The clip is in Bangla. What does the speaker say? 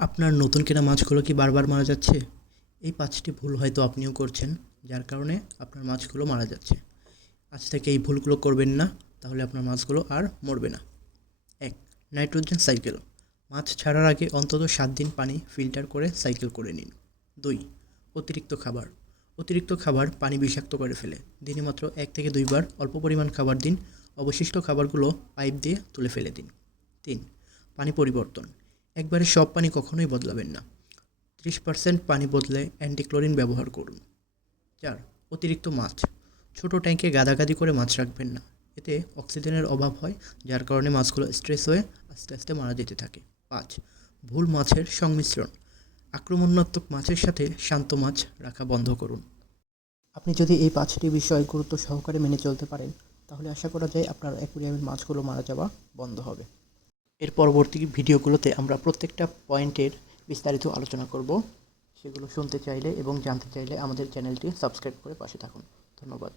আপনার নতুন কেনা মাছগুলো কি বারবার মারা যাচ্ছে? এই ৫টি ভুল হয়তো আপনিও করছেন, যার কারণে আপনার মাছগুলো মারা যাচ্ছে। আজ থেকে এই ভুলগুলো করবেন না, তাহলে আপনার মাছগুলো আর মরবে না। ১. Nitrogen cycle. মাছ ছাড়ার আগে অন্তত ৭ দিন পানি ফিল্টার করে সাইকেল করে নিন। ২. অতিরিক্ত খাবার। অতিরিক্ত খাবার পানি বিষাক্ত করে ফেলে। দিনে মাত্র ১ থেকে ২ বার অল্প পরিমাণ খাবার দিন। অবশিষ্ট খাবারগুলো পাইপ দিয়ে তুলে ফেলে দিন। ৩. পানি পরিবর্তন। একবারে সব পানি কখনোই বদলাবেন না। ৩০% পানি বদলে অ্যান্টিক্লোরিন ব্যবহার করুন। ৪. অতিরিক্ত মাছ। ছোট ট্যাঙ্কে গাদাগাদি করে মাছ রাখবেন না। এতে অক্সিজেনের অভাব হয়, যার কারণে মাছগুলো স্ট্রেস হয়ে আস্তে আস্তে মারা যেতে থাকে। ৫. ভুল মাছের সংমিশ্রণ। আক্রমণাত্মক মাছের সাথে শান্ত মাছ রাখা বন্ধ করুন। আপনি যদি এই ৫টি বিষয় গুরুত্ব সহকারে মেনে চলতে পারেন, তাহলে আশা করা যায় আপনার অ্যাকুরিয়ামের মাছগুলো মারা যাওয়া বন্ধ হবে। এর পরবর্তী ভিডিওগুলোতে আমরা প্রত্যেকটা পয়েন্টের বিস্তারিত আলোচনা করব। সেগুলো শুনতে চাইলে এবং জানতে চাইলে আমাদের চ্যানেলটি সাবস্ক্রাইব করে পাশে থাকুন। ধন্যবাদ।